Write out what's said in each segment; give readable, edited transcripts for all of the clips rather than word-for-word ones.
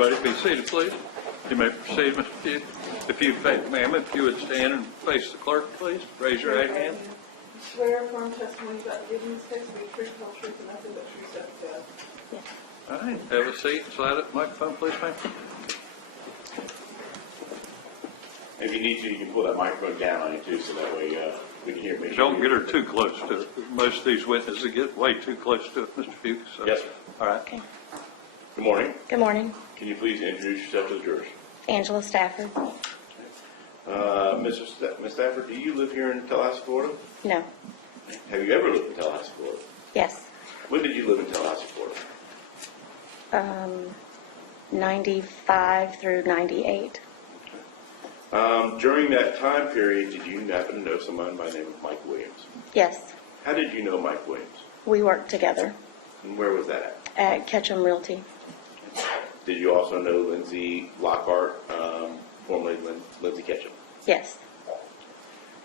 Everybody be seated, please. You may proceed, Mr. Pugh. If you, ma'am, if you would stand and face the clerk, please. Raise your right hand. Swear affirm testimony about the giving this case to be true, whole truth, and nothing but true, so help you God. Yes. All right, have a seat. Slide up the microphone, please, ma'am. If you need to, you can pull that microphone down on you too, so that way we can hear. Make sure Don't get her too close to it. Most of these witnesses get way too close to it, Mr. Pugh. So. Yes, sir. All right. Okay. Good morning. Good morning. Can you please introduce yourself to the jurors? Angela Stafford. Ms. Stafford, do you live here in Tallahassee, Florida? No. Have you ever lived in Tallahassee, Florida? Yes. When did you live in Tallahassee, Florida? 95 through 98. During that time period, did you happen to know someone by the name of Mike Williams? Yes. How did you know Mike Williams? We worked together And where was that at Ketchum Realty. at? Did you also know Lindsay Lockhart, formerly Lindsay Ketchum? Yes.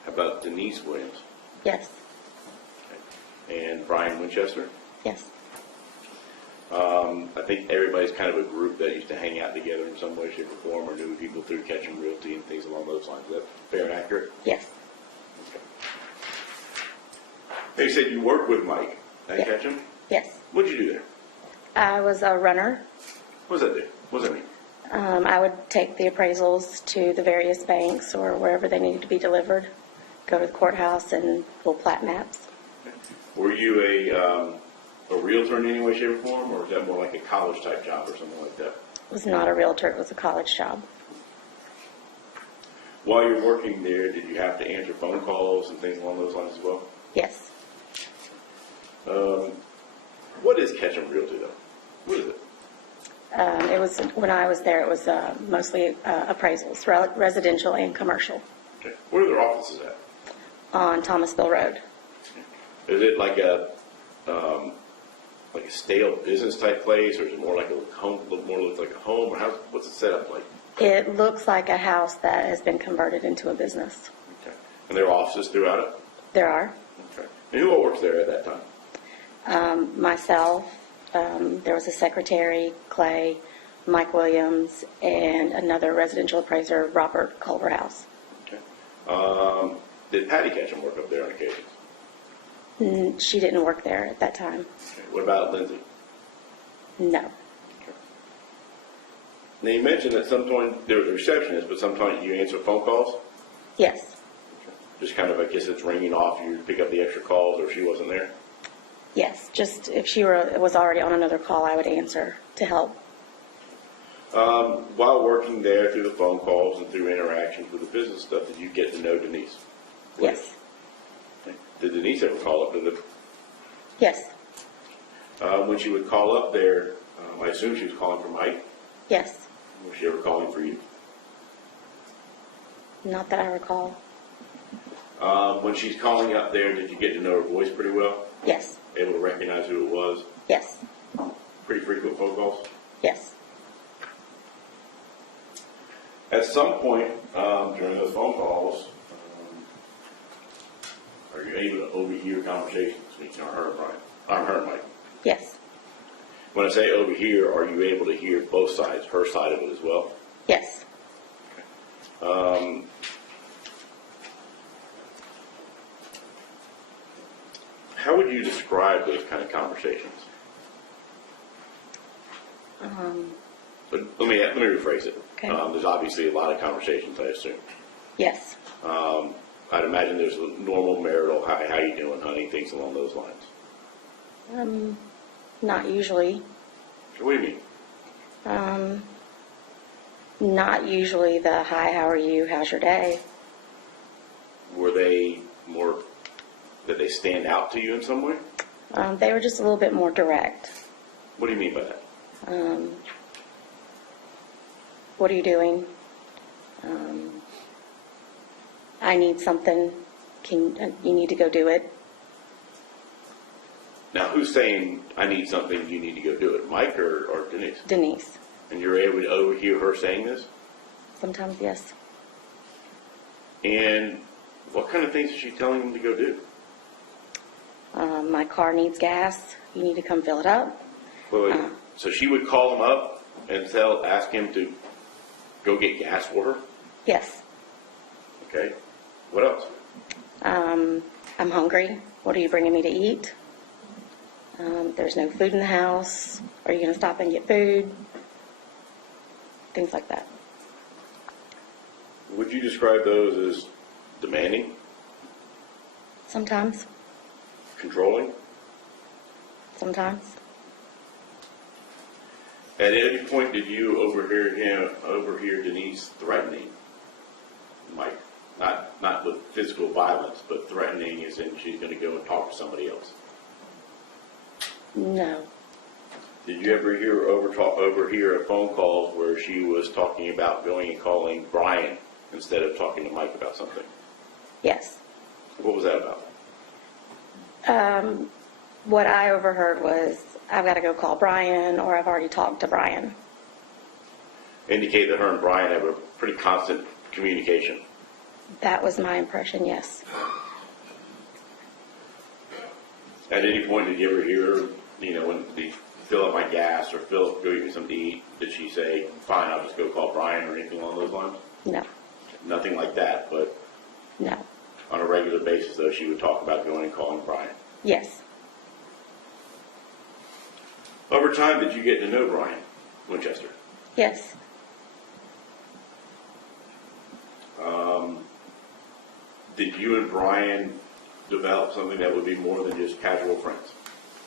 How about Denise Williams? Yes. And Brian Winchester? Yes. I think everybody's kind of a group that used to hang out together in some way, shape, or form, or knew people through Ketchum Realty and things along those lines. Is that fair and accurate? Yes. Okay. They said you worked with Mike at Yeah. Ketchum? Yes. What'd you do there? I was a runner. What does that do? What does that mean? I would take the appraisals to the various banks or wherever they needed to be delivered, go to the courthouse and pull plat maps. Were you a realtor in any way, shape, or form, or is that more like a college type job or something like that? It was not a realtor, it was a college job. While you're working there, did you have to answer phone calls and things along those lines as well? Yes. What is Ketchum Realty, though? What is it? It was, when I was there, it was mostly appraisals, residential and commercial, Okay. Where are their offices at? on Thomasville Road. Is it like a stale business type place, or is it more like a home? More looks like a home, or what's it set up like? It looks like a house that has been converted into a business. Okay. And there are offices throughout it. There are Okay. And who all works there at that time? myself, there was a secretary, Clay, Mike Williams, and another residential appraiser, Robert Culverhouse. Okay. Did Patty Ketchum work up there on occasions? She didn't work there at that time. Okay. What about Lindsay? No. Okay. Now you mentioned that sometimes there was a receptionist, but sometimes you answer phone calls. Yes. Just kind of, I guess it's ringing off. You pick up the extra calls, or if she wasn't there. Yes. Just if she was already on another call, I would answer to help. While working there, through the phone calls and through interactions with the business stuff, did you get to know Denise? Yes. Okay. Did Denise ever call up to the? Yes. When she would call up there, I assume she was calling for Mike. Yes. Was she ever calling for you? Not that I recall. When she's calling up there, did you get to know her voice pretty well? Yes. Able to recognize who it was? Yes. Pretty frequent phone calls? Yes. At some point during those phone calls, are you able to overhear conversations between her and her and Mike? Yes. When I say overhear, are you able to hear both sides, her side of it as well? Yes. How would you describe those kind of conversations? But let me rephrase it. Okay. There's obviously a lot of conversations, I assume. Yes. I'd imagine there's a normal marital, how you doing, honey, things along those lines. Not usually. So what do you mean? Not usually the hi, how are you, how's your day? Were they more, did they stand out to you in some way? They were just a little bit more direct. What do you mean by that? What are you doing? I need something. You need to go do it? Now, who's saying, I need something, you need to go do it? Mike or Denise? Denise. And you're able to overhear her saying this? Sometimes, yes. And what kind of things is she telling them to go do? My car needs gas. You need to come fill it up. Wait. So she would call them up and ask him to go get gas for her? Yes. Okay. What else? I'm hungry. What are you bringing me to eat? There's no food in the house. Are you going to stop and get food? Things like that. Would you describe those as demanding, Sometimes. controlling? Sometimes. At any point did you overhear Denise threatening Mike? Not with physical violence, but threatening as in she's going to go and talk to somebody else. No. Did you ever overhear a phone call where she was talking about going and calling Brian instead of talking to Mike about something? Yes. What was that about? What I overheard was, I've got to go call Brian, or I've already talked to Brian. Indicate that her and Brian have a pretty constant communication. That was my impression, yes. At any point did you ever hear, when they fill up my gas or go get me something to eat, did she say, fine, I'll just go call Brian or anything along those lines? No. Nothing like that, but No. on a regular basis, though, she would talk about going and calling Brian. Yes. Over time, did you get to know Brian Winchester? Yes. Did you and Brian develop something that would be more than just casual friends?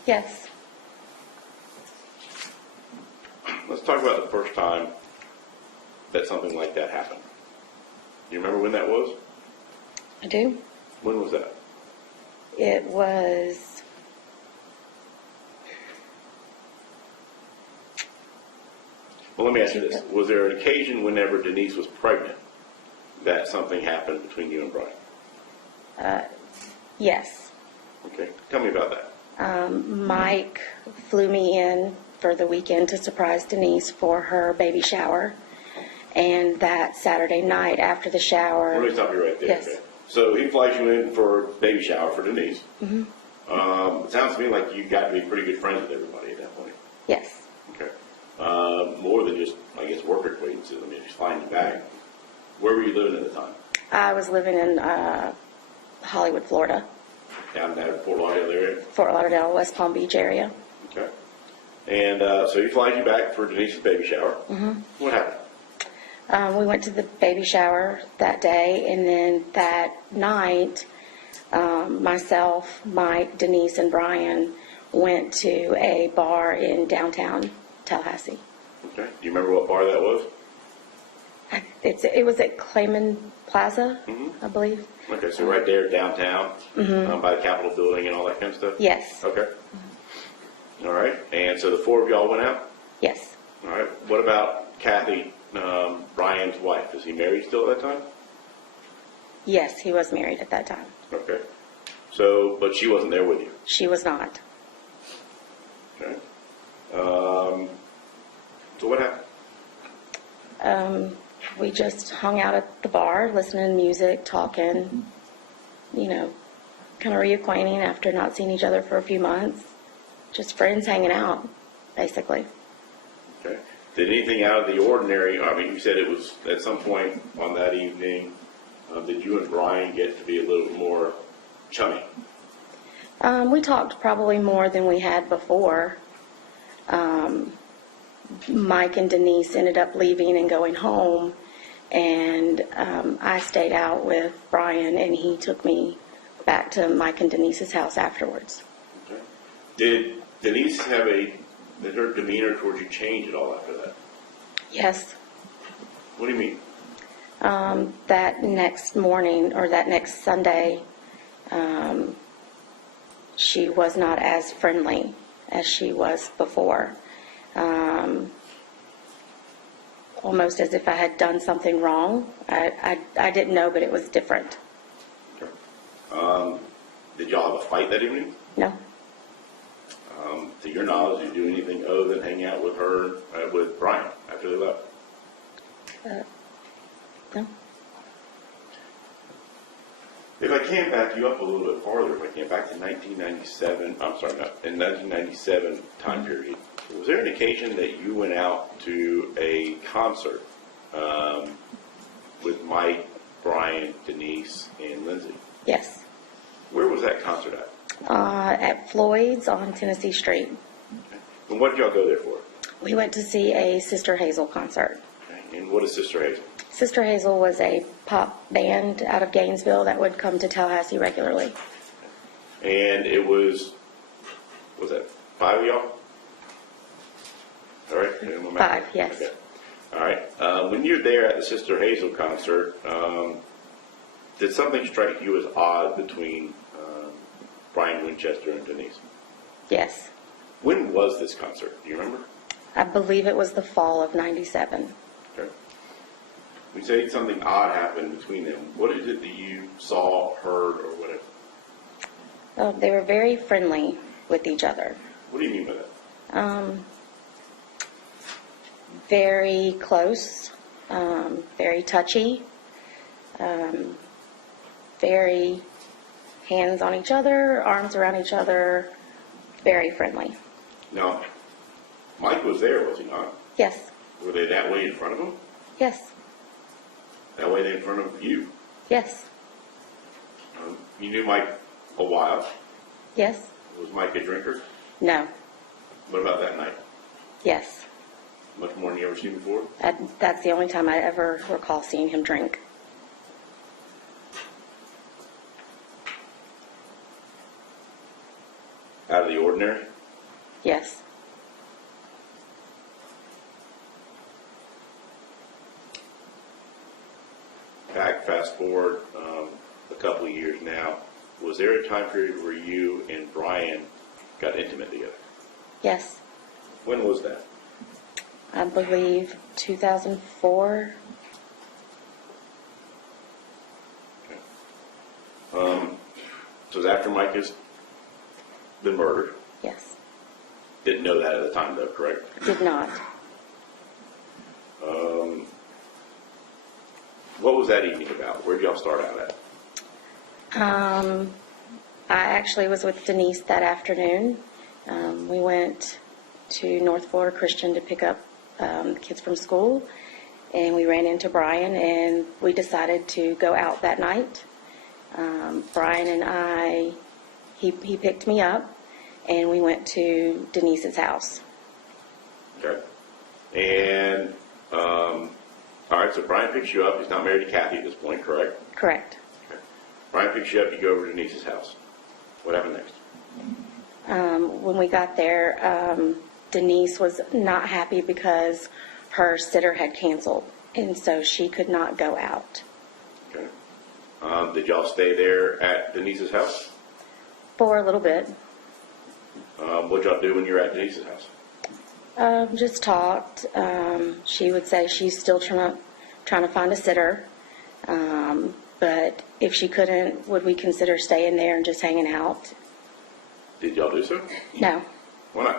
Yes. Let's talk about the first time that something like that happened. Do you remember when that was? I do. When was that? It was... Well, let me ask you this. Was there an occasion whenever Denise was pregnant that something happened between you and Brian? Yes. Okay. Tell me about that. Mike flew me in for the weekend to surprise Denise for her baby shower. And that Saturday night after the shower... Let me stop you right there. Yes. Okay. So he flies you in for a baby shower for Denise. Mm-hmm. It sounds to me like you got to be pretty good friends with everybody at that point. Yes. Okay. More than just, I guess, work acquaintances. I mean, she's flying you back. Where were you living at the time? I was living in Hollywood, Florida. Down there in Fort Lauderdale area? Fort Lauderdale, West Palm Beach area. Okay. And so he flies you back for Denise's baby shower. Mm-hmm. What happened? We went to the baby shower that day, and then that night, myself, Mike, Denise, and Brian went to a bar in downtown Tallahassee. Okay. Do you remember what bar that was? It was at Clayman Plaza, I believe. Okay, so right there downtown, by the Capitol building and all that kind of stuff? Yes. Okay. All right. And so the four of y'all went out? Yes. All right. What about Kathy, Brian's wife? Is he married still at that time? Yes, he was married at that time. Okay. So, but she wasn't there with you? She was not. Okay. So what happened? We just hung out at the bar, listening to music, talking, kind of reacquainting after not seeing each other for a few months. Just friends hanging out, basically. Okay. Did anything out of the ordinary, I mean, you said it was at some point on that evening, did you and Brian get to be a little more chummy? We talked probably more than we had before. Mike and Denise ended up leaving and going home, and I stayed out with Brian, and he took me back to Mike and Denise's house afterwards. Okay. Did Denise did her demeanor towards you change at all after that? Yes. What do you mean? That next morning, or that next Sunday, she was not as friendly as she was before. Almost as if I had done something wrong. I didn't know, but it was different. Okay. Did y'all have a fight that evening? No. To your knowledge, did you do anything other than hang out with her, with Brian after they left? No. If I can back you up a little bit farther, if I can, back to 1997, in 1997 time period, was there an occasion that you went out to a concert with Mike, Brian, Denise, and Lindsay? Yes. Where was that concert at? At Floyd's on Tennessee Street. And what did y'all go there for? We went to see a Sister Hazel concert. Okay. And what is Sister Hazel? Sister Hazel was a pop band out of Gainesville that would come to Tallahassee regularly. And it was that 5 of y'all? All right. Am I math? 5, yes. Okay. All right. When you're there at the Sister Hazel concert, did something strike you as odd between Brian Winchester and Denise? Yes. When was this concert? Do you remember? I believe it was the fall of '97. Okay. We say something odd happened between them. What is it that you saw, heard, or whatever? They were very friendly with each other. What do you mean by that? Very close, very touchy, very hands on each other, arms around each other, very friendly. Now, Mike was there, was he not? Yes, Were they that way in front of him? yes, That way in front of you? yes, You knew Mike a while. yes, Was Mike a drinker? no, What about that night? yes. Much more than you ever seen before? That's the only time I ever recall seeing him drink. Out of the ordinary? Yes. Fast forward a couple of years now. Was there a time period where you and Brian got intimate together? Yes. When was that? I believe 2004. So it was after Mike has been murdered. Yes. Didn't know that at the time, though, correct? Did not. What was that evening about? Where did y'all start out at? I actually was with Denise that afternoon. We went to North Florida Christian to pick up the kids from school, and we ran into Brian, and we decided to go out that night. Brian and I, he picked me up, and we went to Denise's house. Okay. And, all right, so Brian picks you up. He's not married to Kathy at this point, correct? Correct. Okay. Brian picks you up. You go over to Denise's house. What happened next? When we got there, Denise was not happy because her sitter had canceled, and so she could not go out. Okay. Did y'all stay there at Denise's house? For a little bit. What'd y'all do when you were at Denise's house? Just talked. She would say she's still trying to find a sitter. But if she couldn't, would we consider staying there and just hanging out? Did y'all do so? No. Why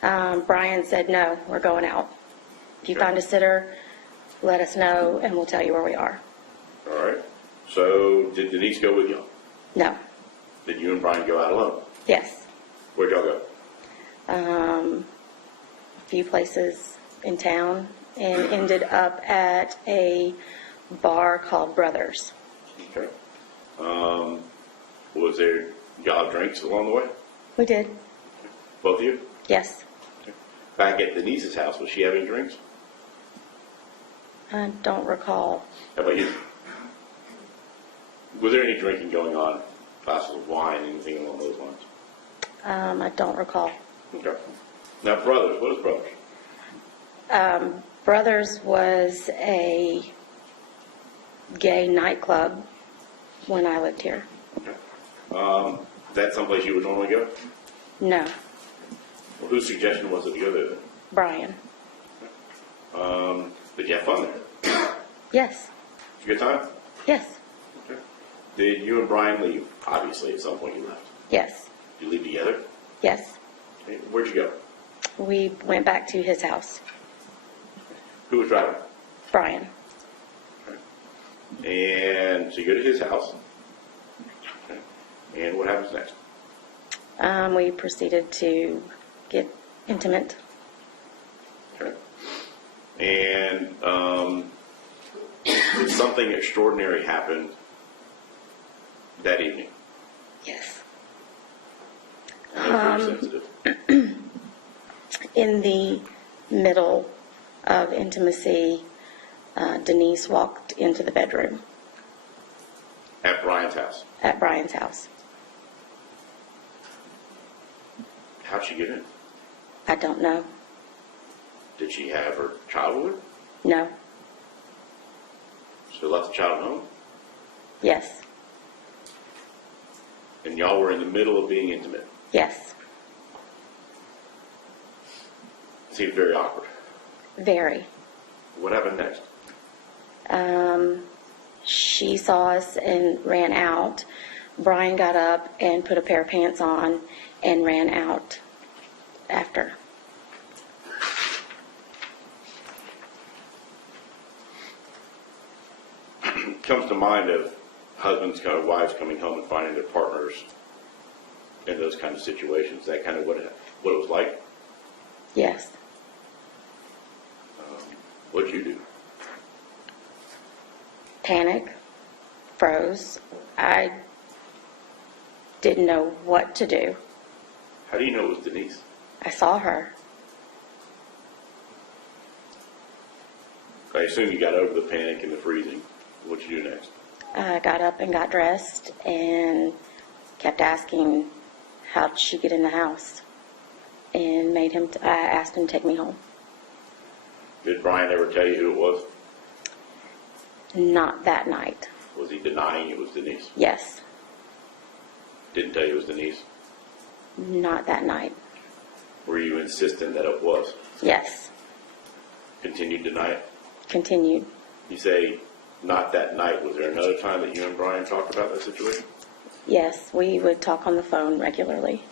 not? Brian said, no, we're going out. If you Okay. find a sitter, let us know and we'll tell you where we are. All right. So did Denise go with y'all? No. Did you and Brian go out alone? Yes. Where'd y'all go? A few places in town and ended up at a bar called Brothers. Okay. Was there y'all have drinks along the way? We did. Both of you? Yes. Back at Denise's house, was she having drinks? I don't recall. How about you? Was there any drinking going on? Glasses of wine, anything along those lines? I don't recall. Okay. Now, Brothers, what is Brothers? Brothers was a gay nightclub when I lived here. Okay. That's someplace you would normally go? No. Well, whose suggestion was it to go there then? Brian. Did you have fun there? Yes. Did you get time? Yes. Okay. Did you and Brian leave? Obviously, at some point you left. Yes. Did you leave together? Yes. Okay. Where'd you go? We went back to his house. Who was driving? Brian. And so you go to his house. And what happens next? We proceeded to get intimate. Okay. And did something extraordinary happen that evening? Yes. I know it's pretty sensitive. In the middle of intimacy, Denise walked into the bedroom At Brian's house. at Brian's house. How'd she get in? I don't know. Did she have her child with her? No. She left the child at home? Yes. And y'all were in the middle of being intimate. Yes. Seemed very awkward. Very. What happened next? She saw us and ran out. Brian got up and put a pair of pants on and ran out after. Comes to mind of husbands, kind of wives coming home and finding their partners in those kind of situations. Is that kind of what it was like? Yes. What'd you do? Panic, froze. I didn't know what to do. How do you know it was Denise? I saw her. I assume you got over the panic and the freezing. What'd you do next? I got up and got dressed and kept asking, how did she get in the house? And I asked him to take me home. Did Brian ever tell you who it was? Not that night. Was he denying it was Denise? Yes. Didn't tell you it was Denise? Not that night. Were you insistent that it was? Yes. Continued to deny it? Continued. You say not that night. Was there another time that you and Brian talked about that situation? Yes, we would talk on the phone regularly.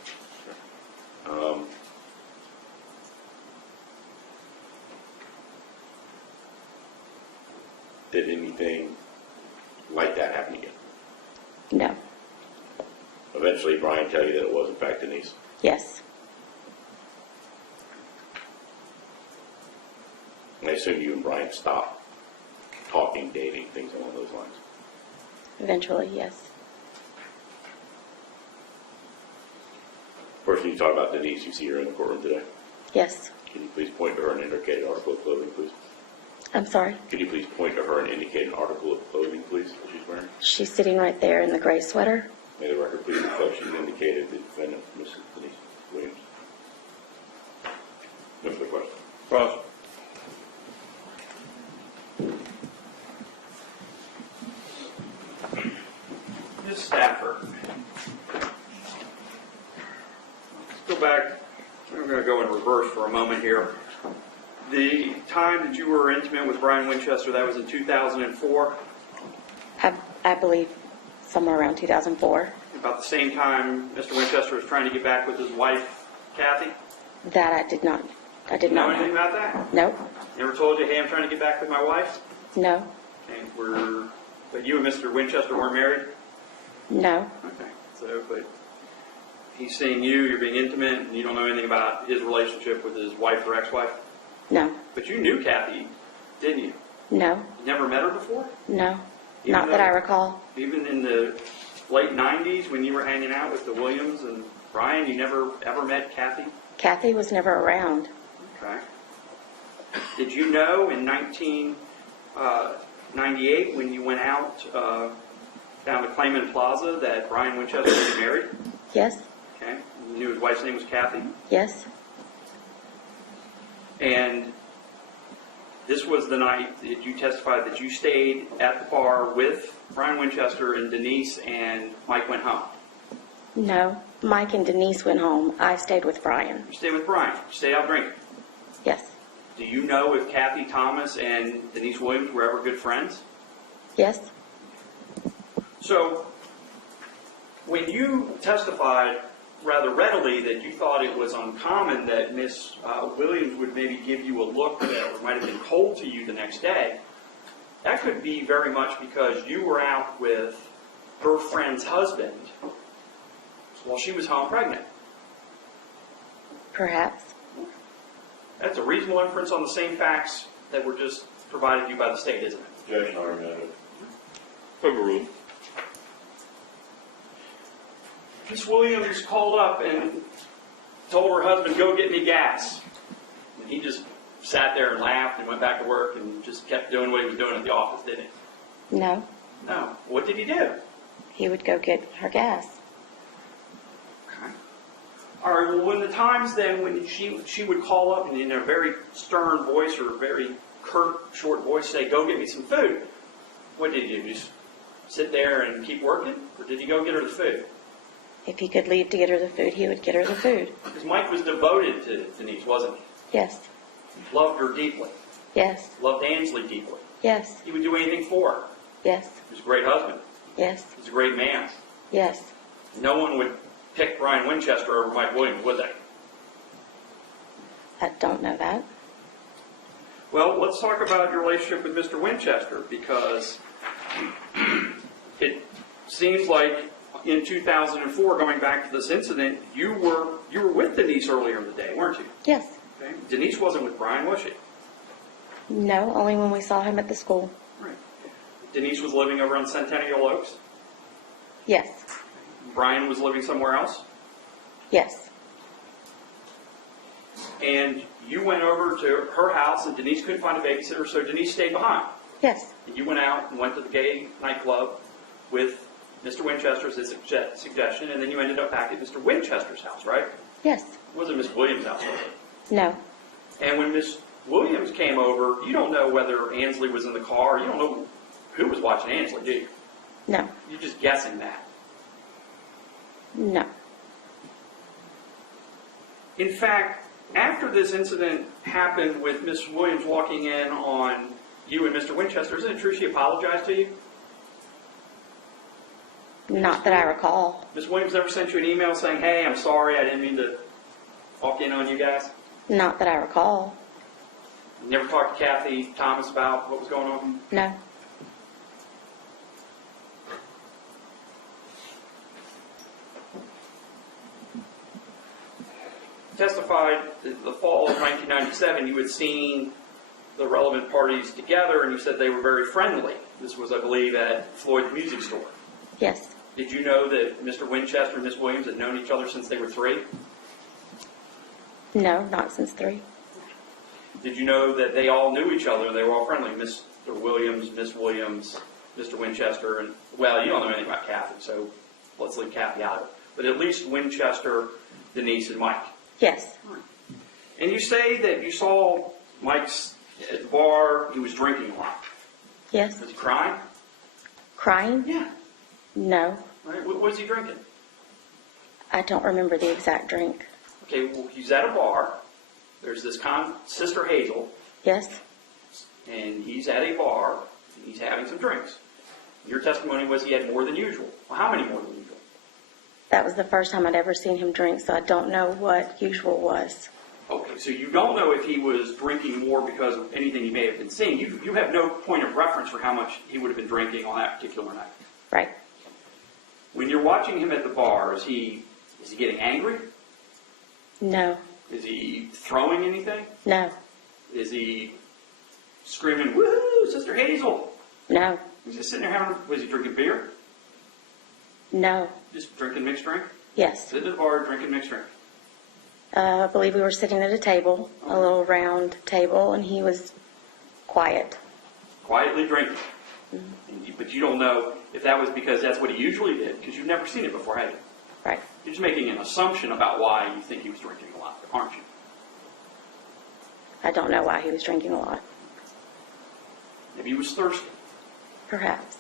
Did anything like that happen again? No. Eventually, Brian tell you that it was in fact Denise. Yes. I assume you and Brian stopped talking, dating, things along those lines. Eventually, yes. First, when you talk about Denise, you see her in the courtroom today. Yes. Can you please point to her and indicate an article of clothing, please? I'm sorry. Could you please point to her and indicate an article of clothing, please, that she's wearing? She's sitting right there in the gray sweater. May the record please reflect she's indicated the defendant, Mrs. Denise Williams. No further questions. Cross. Ms. Stafford. Let's go back. We're going to go in reverse for a moment here. The time that you were intimate with Brian Winchester, that was in 2004, I believe somewhere around 2004. about the same time Mr. Winchester was trying to get back with his wife, Kathy. That I did not Know anything know. about that? Nope. Never told you, hey, I'm trying to get back with my wife? No. Okay, but you and Mr. Winchester weren't married? No. Okay, but he's seeing you, you're being intimate, and you don't know anything about his relationship with his wife or ex-wife? No. But you knew Kathy, didn't you? No. You never met her before? No. Even Not that though- I recall. Even in the late 90s when you were hanging out with the Williams and Brian, you never ever met Kathy? Kathy was never around. Okay. Did you know in 1998 when you went out down to Clayman Plaza that Brian Winchester was married? Yes. Okay. You knew his wife's name was Kathy? Yes. And this was the night that you testified that you stayed at the bar with Brian Winchester and Denise and Mike went home. No. Mike and Denise went home. I stayed with Brian. You stayed with Brian. You stayed out drinking. Yes. Do you know if Kathy Thomas and Denise Williams were ever good friends? Yes. So, when you testified rather readily that you thought it was uncommon that Miss Williams would maybe give you a look that might have been cold to you the next day, that could be very much because you were out with her friend's husband while she was home pregnant. Perhaps. That's a reasonable inference on the same facts that were just provided to you by the state, isn't it? Objection, argumentative. Overruled. Miss Williams called up and told her husband, "Go get me gas." And he just sat there and laughed and went back to work and just kept doing what he was doing at the office, didn't he? No. No. What did he do? He would go get her gas. Okay. All right, well, when the times then when she would call up and in a very stern voice or a very curt, short voice say, "Go get me some food," what did he do? Just sit there and keep working? Or did he go get her the food? If he could leave to get her the food, he would get her the food. Because Mike was devoted to Denise, wasn't he? Yes. Loved her deeply. Yes. Loved Ansley deeply. Yes. He would do anything for her. Yes. He was a great husband. Yes. He was a great man. Yes. No one would pick Brian Winchester over Mike Williams, would they? I don't know that. Well, let's talk about your relationship with Mr. Winchester, because it seems like in 2004, going back to this incident, you were with Denise earlier in the day, weren't you? Yes. Okay. Denise wasn't with Brian, was she? No, only when we saw him at the school. Right. Denise was living over on Centennial Oaks. Yes. Brian was living somewhere else. Yes. And you went over to her house, and Denise couldn't find a babysitter, so Denise stayed behind. Yes. And you went out and went to the gay nightclub with Mr. Winchester's suggestion, and then you ended up back at Mr. Winchester's house, right? Yes. It wasn't Miss Williams' house, was it? No. And when Miss Williams came over, you don't know whether Ansley was in the car. You don't know who was watching Ansley, do you? No. You're just guessing that. No. In fact, after this incident happened with Miss Williams walking in on you and Mr. Winchester, isn't it true she apologized to you? Not that I recall. Miss Williams never sent you an email saying, "Hey, I'm sorry, I didn't mean to walk in on you guys"? Not that I recall. You never talked to Kathy Thomas about what was going on? No. Testified that the fall of 1997, you had seen the relevant parties together, and you said they were very friendly. This was, I believe, at Floyd's Music Store. Yes. Did you know that Mr. Winchester and Miss Williams had known each other since they were 3? No, not since 3. Did you know that they all knew each other and they were all friendly? Mr. Williams, Miss Williams, Mr. Winchester, and, well, you don't know anything about Kathy, so let's leave Kathy out of it. But at least Winchester, Denise, and Mike. Yes. And you say that you saw Mike's at the bar, he was drinking a lot. Yes. Was he crying? Crying? Yeah. No. Right. What was he drinking? I don't remember the exact drink. Okay, well, he's at a bar. There's this Sister Hazel, Yes. and he's at a bar, and he's having some drinks. Your testimony was he had more than usual. Well, how many more than usual? That was the first time I'd ever seen him drink, so I don't know what usual was. Okay, so you don't know if he was drinking more because of anything he may have been seeing. You have no point of reference for how much he would have been drinking on that particular night. Right. When you're watching him at the bar, is he getting angry? No. Is he throwing anything? No. Is he screaming, "Woohoo, Sister Hazel"? No. He's just sitting there was he drinking beer? No. Just drinking mixed drink? Yes. Sitting at the bar drinking mixed drink. I believe we were sitting at a table, a little round table, and he was quiet. Quietly drinking. But you don't know if that was because that's what he usually did, because you've never seen it before, have you? Right. You're just making an assumption about why you think he was drinking a lot, aren't you? I don't know why he was drinking a lot. Maybe he was thirsty. Perhaps.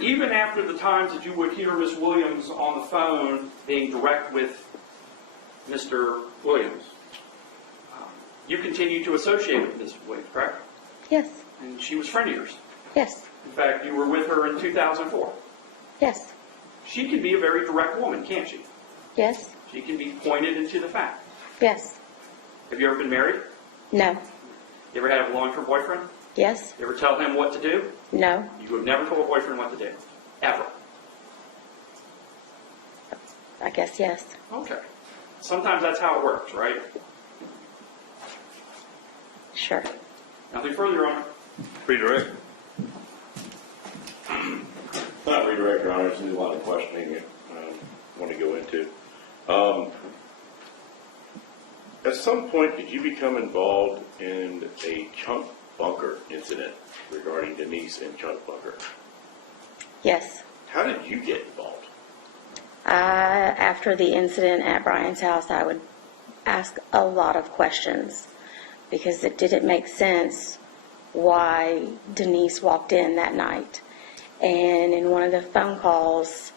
Even after the times that you would hear Miss Williams on the phone being direct with Mr. Williams, you continued to associate with Miss Williams, correct? Yes. And she was a friend of yours. Yes. In fact, you were with her in 2004. Yes. She can be a very direct woman, can't she? Yes. She can be pointed into the fact. Yes. Have you ever been married? No. You ever had a long-term boyfriend? Yes? You ever tell him what to do? No? You have never told a boyfriend what to do? Ever? I guess yes. Okay. Sometimes that's how it works, right? Sure. Nothing further, Your Honor. Redirect. Not redirect, Your Honor, there's a lot of questioning I want to go into. At some point, did you become involved in a chunk bunker incident regarding Denise and chunk bunker? Yes. How did you get involved? After the incident at Brian's house, I would ask a lot of questions because it didn't make sense why Denise walked in that night. And in one of the phone calls,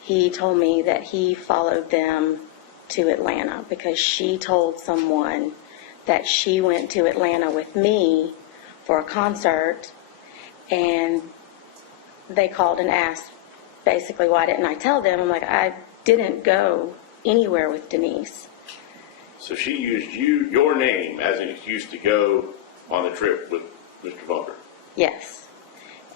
he told me that he followed them to Atlanta because she told someone that she went to Atlanta with me for a concert, and they called and asked basically why didn't I tell them. I'm like, I didn't go anywhere with Denise. So she used your name as an excuse to go on the trip with Mr. Bunker. Yes.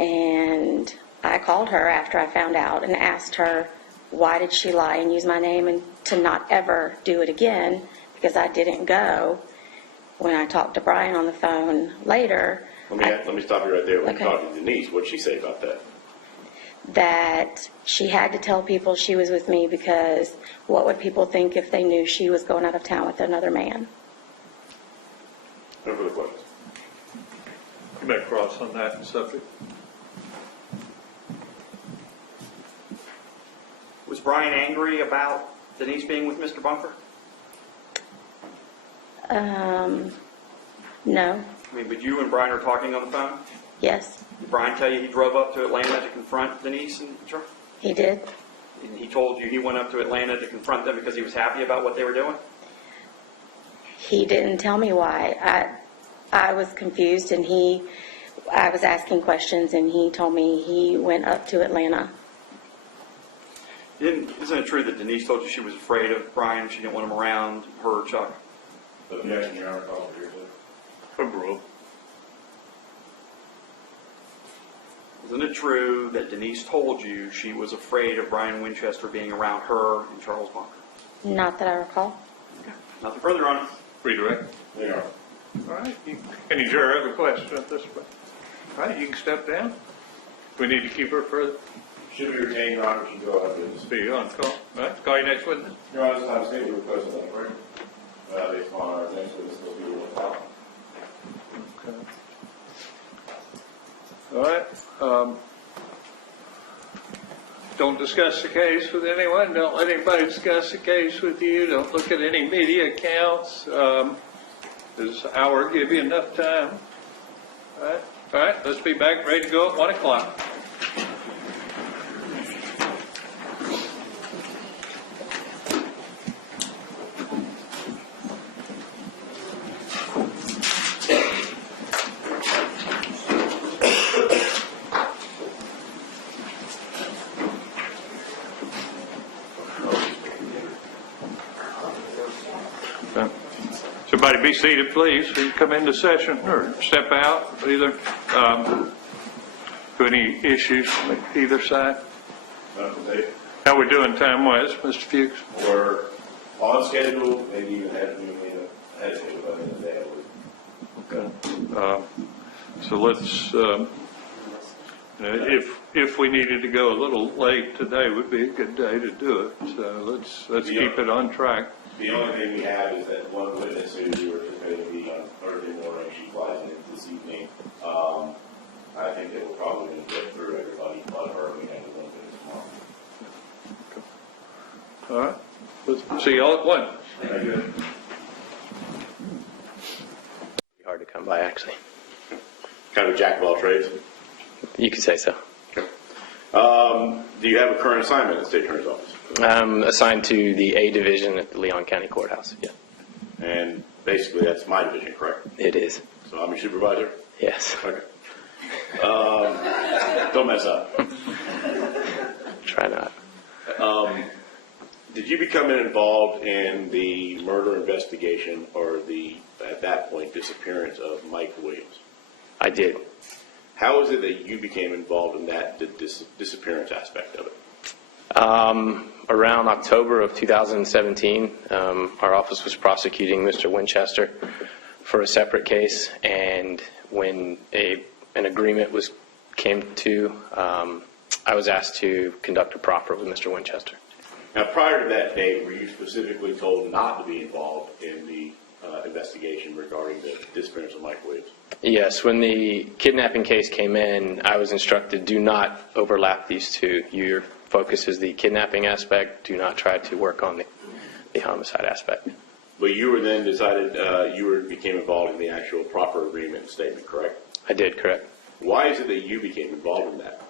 And I called her after I found out and asked her why did she lie and use my name and to not ever do it again because I didn't go. When I talked to Brian on the phone later, Let me stop you right there. When Okay. you talked to Denise, what'd she say about that? that she had to tell people she was with me because what would people think if they knew she was going out of town with another man? No further questions. You may cross on that subject. Was Brian angry about Denise being with Mr. Bunker? No. I mean, but you and Brian are talking on the phone? Yes, Did Brian tell you he drove up to Atlanta to confront Denise and Charles? he did. And he told you he went up to Atlanta to confront them because he was happy about what they were doing? He didn't tell me why. I was confused and I was asking questions and he told me he went up to Atlanta. Isn't it true that Denise told you she was afraid of Brian, she didn't want him around, her or Chuck? Objection, Your Honor, call for your vote. Overruled. Isn't it true that Denise told you she was afraid of Brian Winchester being around her and Charles Bunker? Not that I recall. Nothing further, Your Honor. Redirect. Your Honor. All right. Any juror have a question at this point? All right, you can step down. We need to keep her further. Should be retained, Your Honor, she go ahead with this. Be on call. All right, call your next witness. Your Honor, this time state your request on the record. Based upon our next witness, will be without. All right. Don't discuss the case with anyone. Don't let anybody discuss the case with you. Don't look at any media accounts. Does the hour give you enough time? All right. All right. Let's be back ready to go at 1 o'clock. Somebody be seated, please. You can come into session or step out, either. To any issues on either side? How we doing time-wise, Mr. Fuchs? We're on schedule, maybe even ahead of schedule by the end of the day. Okay. So let's, if we needed to go a little late, today would be a good day to do it. So let's keep it on track. The only thing we have is that one witness who we were anticipating to be on Thursday morning, she flies in this evening. I think that we're probably going to get through everybody but her. We have one witness tomorrow. All right. Let's see y'all at 1. Very good. Hard to come by, actually. Kind of a jack of all trades. You could say so. Okay. Do you have a current assignment at the State Attorney's Office? Assigned to the A Division at the Leon County Courthouse. Yeah, And basically, that's my division, correct? it is. So I'm your supervisor? Yes. Okay. Don't mess up. Try not. Did you become involved in the murder investigation or the at that point, disappearance of Mike Williams. I did. How is it that you became involved in that disappearance aspect of it? Around October of 2017, our office was prosecuting Mr. Winchester for a separate case, and when an agreement came to, I was asked to conduct a proffer with Mr. Winchester. Now, prior to that date, were you specifically told not to be involved in the investigation regarding the disappearance of Mike Williams? Yes, when the kidnapping case came in, I was instructed, do not overlap these two. Your focus is the kidnapping aspect. Do not try to work on the homicide aspect. But you were then decided became involved in the actual proper agreement statement, correct? I did, correct. Why is it that you became involved in that?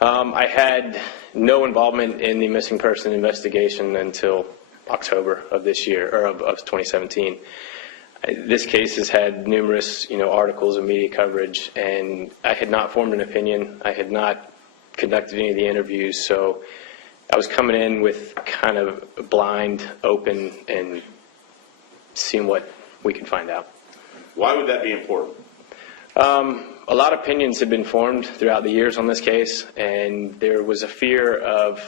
I had no involvement in the missing person investigation until October of this year, or of 2017. This case has had numerous, articles and media coverage, and I had not formed an opinion. I had not conducted any of the interviews, so I was coming in with kind of blind, open, and seeing what we could find out. Why would that be important? A lot of opinions have been formed throughout the years on this case, and there was a fear of,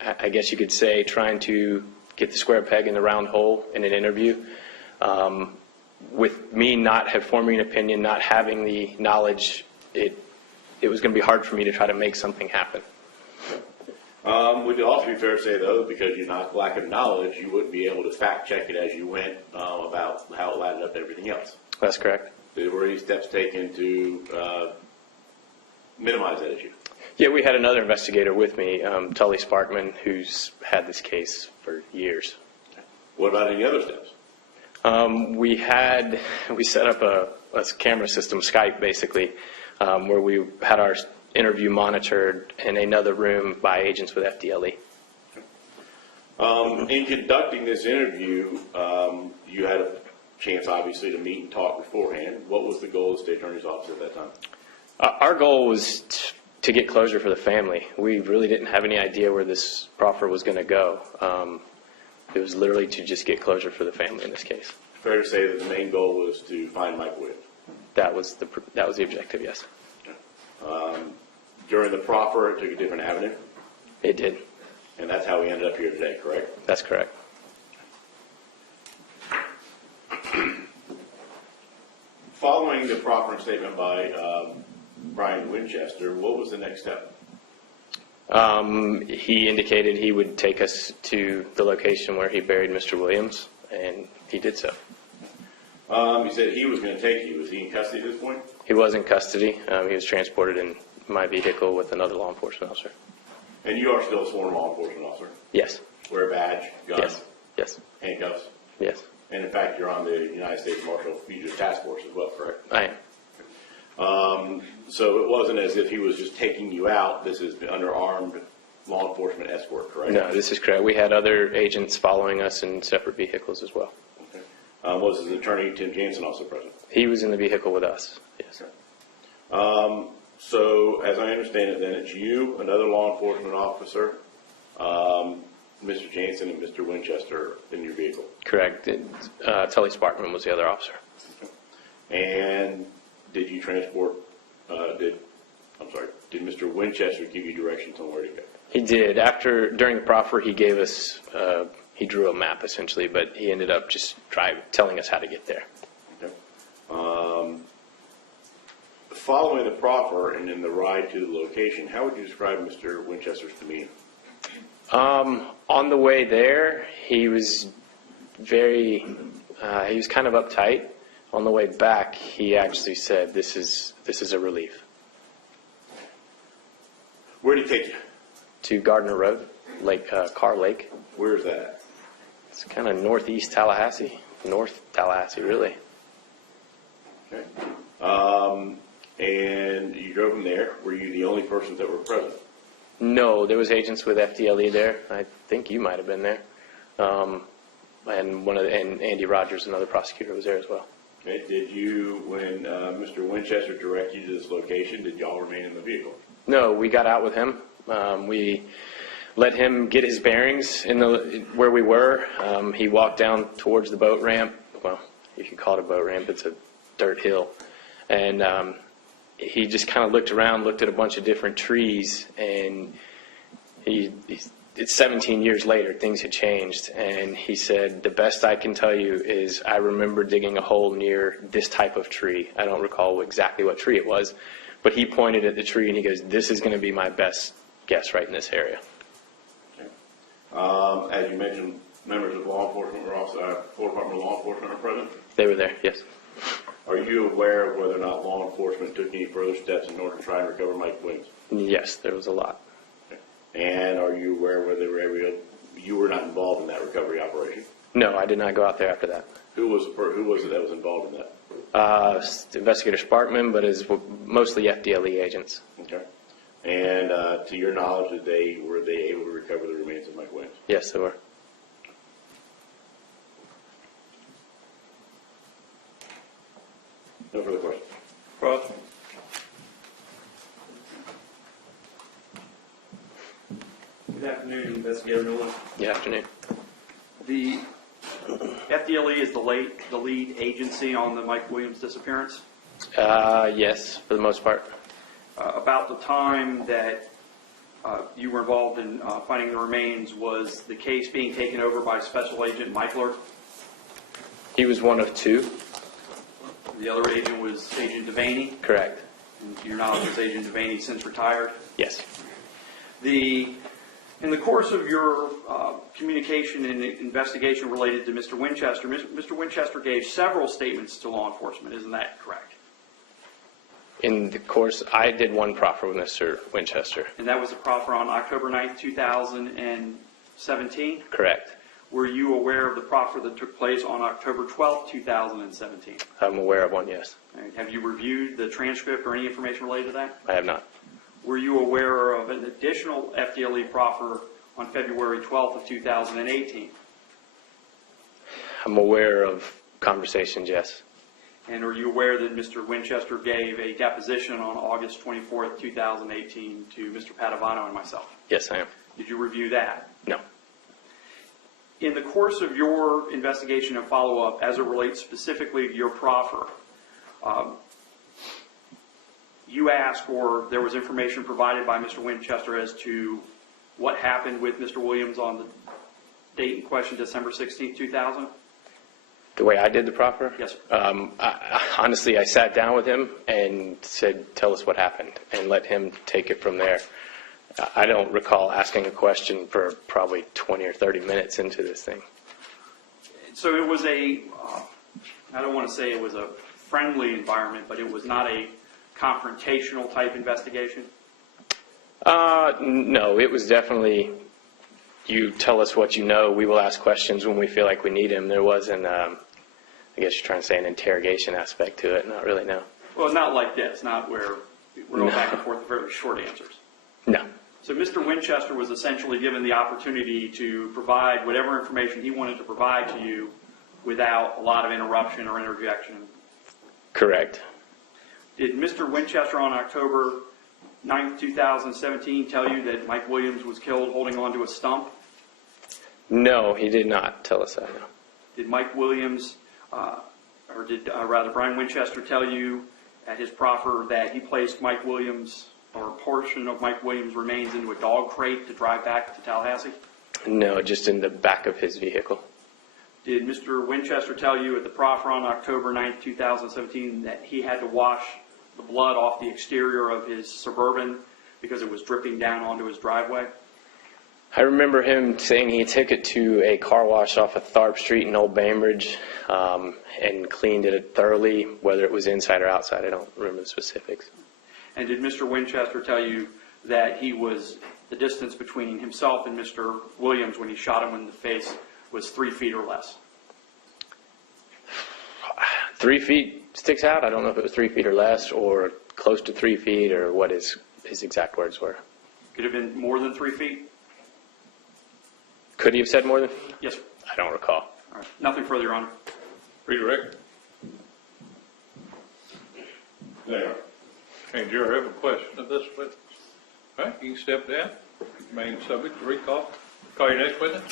I guess you could say, trying to get the square peg in the round hole in an interview. With me not forming an opinion, not having the knowledge, it was going to be hard for me to try to make something happen. Would it also be fair to say, though, because you're not lack of knowledge, you wouldn't be able to fact check it as you went about how it added up to everything else? That's correct. Were any steps taken to minimize that issue? Yeah, we had another investigator with me, Tully Sparkman, who's had this case for years. What about any other steps? We set up a camera system, Skype basically, where we had our interview monitored in another room by agents with FDLE. In conducting this interview, you had a chance, obviously, to meet and talk beforehand. What was the goal of the State Attorney's Office at that time? Our goal was to get closure for the family. We really didn't have any idea where this proffer was going to go. It was literally to just get closure for the family in this case. Fair to say that the main goal was to find Mike Williams. That was the objective, yes. During the proffer, it took a different avenue, It did. and that's how we ended up here today, correct? That's correct. Following the proffer statement by Brian Winchester, what was the next step? He indicated he would take us to the location where he buried Mr. Williams, and he did so. He said he was going to take you. Was he in custody at this point? He was in custody. He was transported in my vehicle with another law enforcement officer. And you are still a sworn law enforcement officer? Yes. Wear a badge, gun, Yes. Yes. handcuffs, Yes. and in fact, you're on the United States Marshal Fugitive Task Force as well, correct? I am. So it wasn't as if he was just taking you out. This is under armed law enforcement escort, correct? No, this is correct. We had other agents following us in separate vehicles as well. Okay. Was his attorney, Tim Jansen, also present? He was in the vehicle with us. Yes. So as I understand it, then it's you, another law enforcement officer, Mr. Jansen, and Mr. Winchester in your vehicle. Correct. Tully Sparkman was the other officer. And did you transport, did Mr. Winchester give you directions on where to go? He did. During the proffer, he gave us, he drew a map essentially, but he ended up just telling us how to get there. Okay. Following the proffer and in the ride to the location, how would you describe Mr. Winchester's demeanor? On the way there, he was he was kind of uptight. On the way back, he actually said, this is a relief. Where did he take you? To Gardner Road, Carr Lake. Where is that at? It's kind of northeast Tallahassee, North Tallahassee, really. Okay. And you drove him there. Were you the only persons that were present? No, there was agents with FDLE there. I think you might have been there. And Andy Rogers, another prosecutor, was there as well. Okay. Did you, when Mr. Winchester directed you to this location, did y'all remain in the vehicle? No, we got out with him. We let him get his bearings where we were. He walked down towards the boat ramp. Well, you could call it a boat ramp. It's a dirt hill. And he just kind of looked around, looked at a bunch of different trees, and it's 17 years later, things had changed, and he said, the best I can tell you is I remember digging a hole near this type of tree. I don't recall exactly what tree it was, but he pointed at the tree and he goes, this is going to be my best guess right in this area. As you mentioned, members of law enforcement were also, Florida Department of Law Enforcement are present. They were there, yes. Are you aware of whether or not law enforcement took any further steps in order to try and recover Mike Williams? Yes, there was a lot. And are you aware whether you were not involved in that recovery operation? No, I did not go out there after that. Who was it that was involved in that? Investigator Sparkman, but is mostly FDLE agents. Okay. And to your knowledge, were they able to recover the remains of Mike Williams? Yes, they were. No further questions. Cross. Good afternoon, Investigator Newlin. Good afternoon. The FDLE is the lead agency on the Mike Williams disappearance. Yes, for the most part. About the time that you were involved in finding the remains, was the case being taken over by Special Agent Michler? He was one of two. The other agent was Agent Devaney? Correct. And to your knowledge, has Agent Devaney since retired? Yes. In the course of your communication and investigation related to Mr. Winchester, Mr. Winchester gave several statements to law enforcement. Isn't that correct? In the course, I did one proffer with Mr. Winchester. And that was a proffer on October 9th, 2017? Correct. Were you aware of the proffer that took place on October 12th, 2017? I'm aware of one, yes. Right. Have you reviewed the transcript or any information related to that? I have not. Were you aware of an additional FDLE proffer on February 12th of 2018? I'm aware of conversations, yes. And are you aware that Mr. Winchester gave a deposition on August 24th, 2018 to Mr. Padovano and myself? Yes, I am. Did you review that? No. In the course of your investigation and follow-up, as it relates specifically to your proffer, you asked, or there was information provided by Mr. Winchester as to what happened with Mr. Williams on the date in question, December 16th, 2000? The way I did the proffer? Yes, sir. Honestly, I sat down with him and said, tell us what happened, and let him take it from there. I don't recall asking a question for probably 20 or 30 minutes into this thing. So it was I don't want to say it was a friendly environment, but it was not a confrontational type investigation? No, it was definitely, you tell us what you know, we will ask questions when we feel like we need them. There wasn't, I guess you're trying to say an interrogation aspect to it, not really, no. Well, not like this, not where we're going back and forth with very short answers. No. So Mr. Winchester was essentially given the opportunity to provide whatever information he wanted to provide to you without a lot of interruption or interjection. Correct. Did Mr. Winchester on October 9th, 2017 tell you that Mike Williams was killed holding onto a stump? No, he did not tell us that, no. Did Mike Williams, or did Brian Winchester tell you at his proffer that he placed Mike Williams, or a portion of Mike Williams' remains into a dog crate to drive back to Tallahassee? No, just in the back of his vehicle. Did Mr. Winchester tell you at the proffer on October 9th, 2017 that he had to wash the blood off the exterior of his Suburban because it was dripping down onto his driveway? I remember him saying he took it to a car wash off of Tharp Street in Old Bainbridge and cleaned it thoroughly, whether it was inside or outside. I don't remember the specifics. And did Mr. Winchester tell you that the distance between himself and Mr. Williams when he shot him in the face was 3 feet or less? 3 feet sticks out. I don't know if it was 3 feet or less or close to 3 feet or what his exact words were. Could have been more than 3 feet? Could he have said more than? Yes, sir. I don't recall. All right. Nothing further, Your Honor. Redirect. There. And do you have a question of this witness? All right, you can step down. Remain subject to recall. Call your next witness.